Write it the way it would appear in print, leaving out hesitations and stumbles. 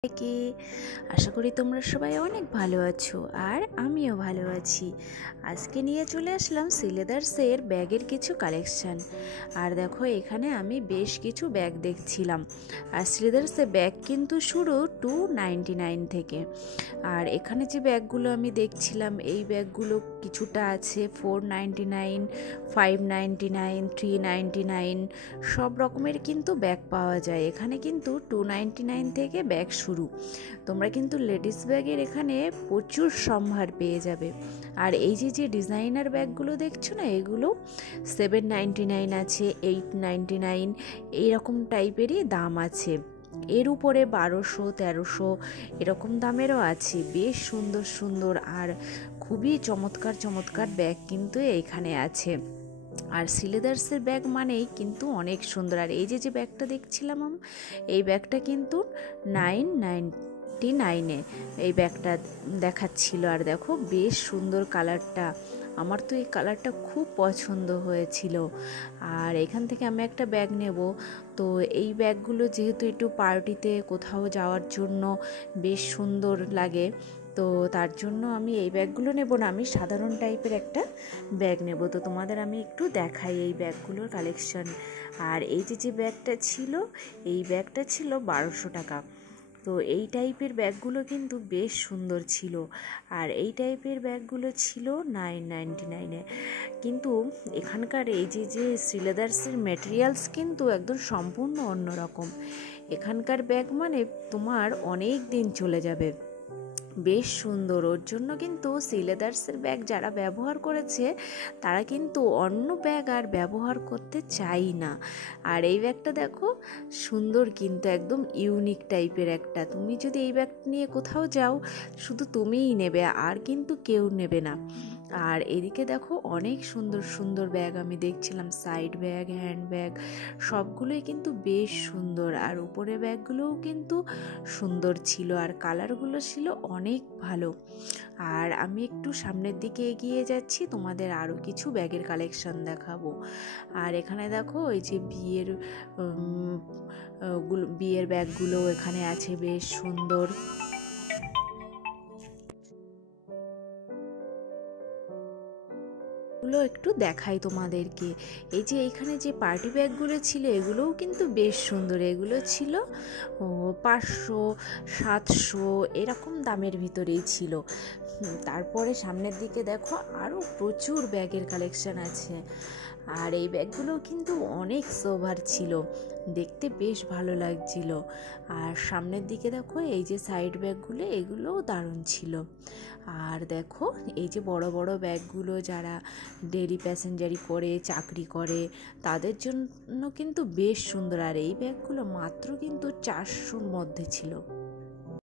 কি আশা করি তোমরা সবাই অনেক ভালো আছো আর আমিও ভালো আছি। আজকে নিয়ে চলে আসলাম সিলেদার্সের ব্যাগের কিছু কালেকশন। আর দেখো এখানে আমি বেশ কিছু ব্যাগ দেখছিলাম। আর সিলেদার্সের ব্যাগ কিন্তু শুরু 299 থেকে। আর এখানে যে ব্যাগগুলো আমি দেখছিলাম এই ব্যাগগুলো কিছুটা আছে 499, 599, 399 সব রকমের কিন্তু ব্যাগ পাওয়া যায়। এখানে কিন্তু 299 থেকে ব্যাগ শুরু। তোমরা কিন্তু লেডিস ব্যাগের এখানে প্রচুর সম্ভার পেয়ে যাবে। আর এই যে ডিজাইনার ব্যাগগুলো দেখছো না, এগুলো 799 আছে, 899 এইরকম টাইপেরই দাম আছে। এর উপরে 1200, 1300 এরকম দামেরও আছে। বেশ সুন্দর সুন্দর আর খুবই চমৎকার চমৎকার ব্যাগ কিন্তু এইখানে আছে। আর সিলেদার্সের ব্যাগ মানেই কিন্তু অনেক সুন্দর। আর এই যে ব্যাগটা দেখছিলাম এই ব্যাগটা কিন্তু 999 এই ব্যাগটা দেখাচ্ছিল। আর দেখো বেশ সুন্দর কালারটা, আমার তো এই কালারটা খুব পছন্দ হয়েছিল। আর এখান থেকে আমি একটা ব্যাগ নেব। তো এই ব্যাগগুলো যেহেতু একটু পার্টিতে কোথাও যাওয়ার জন্য বেশ সুন্দর লাগে, তো তার জন্য আমি এই ব্যাগগুলো নেব না, আমি সাধারণ টাইপের একটা ব্যাগ নেব। তো তোমাদের আমি একটু দেখাই এই ব্যাগগুলোর কালেকশন। আর এই যে ব্যাগটা ছিল, এই ব্যাগটা ছিল 1200 টাকা। তো এই টাইপের ব্যাগগুলো কিন্তু বেশ সুন্দর ছিল। আর এই টাইপের ব্যাগগুলো ছিল 999-এ। কিন্তু এখানকার এই যে সিলেদার্সের ম্যাটেরিয়ালস কিন্তু একদম সম্পূর্ণ অন্যরকম। এখানকার ব্যাগ মানে তোমার অনেক দিন চলে যাবে, বেশ সুন্দর। ওর জন্য কিন্তু সিলেদার্সের ব্যাগ যারা ব্যবহার করেছে তারা কিন্তু অন্য ব্যাগ আর ব্যবহার করতে চাই না। আর এই ব্যাগটা দেখো সুন্দর, কিন্তু একদম ইউনিক টাইপের একটা। তুমি যদি এই ব্যাগ নিয়ে কোথাও যাও শুধু তুমিই নেবে, আর কিন্তু কেউ নেবে না। আর এদিকে দেখো অনেক সুন্দর সুন্দর ব্যাগ আমি দেখছিলাম, সাইড ব্যাগ, হ্যান্ড ব্যাগ সবগুলোই কিন্তু বেশ সুন্দর। আর উপরে ব্যাগগুলোও কিন্তু সুন্দর ছিল, আর কালারগুলো ছিল অনেক ভালো। আর আমি একটু সামনের দিকে এগিয়ে যাচ্ছি, তোমাদের আরও কিছু ব্যাগের কালেকশন দেখাবো। আর এখানে দেখো ওই যে বিয়ের ব্যাগগুলো এখানে আছে বেশ সুন্দর। এগুলো একটু দেখাই তোমাদেরকে। এই যে এইখানে যে পার্টি ব্যাগগুলো ছিল এগুলোও কিন্তু বেশ সুন্দর। এগুলো ছিল 500, 700 এরকম দামের ভিতরেই ছিল। তারপরে সামনের দিকে দেখো আরও প্রচুর ব্যাগের কালেকশন আছে। আর এই ব্যাগগুলো কিন্তু অনেক সোভার ছিল, দেখতে বেশ ভালো লাগছিল। আর সামনের দিকে দেখো এই যে সাইড ব্যাগগুলো, এগুলোও দারুণ ছিল। আর দেখো এই যে বড় বড় ব্যাগগুলো যারা ডেলি প্যাসেঞ্জারি করে, চাকরি করে তাদের জন্য কিন্তু বেশ সুন্দর। আর এই ব্যাগগুলো মাত্র কিন্তু 400-র মধ্যে ছিল।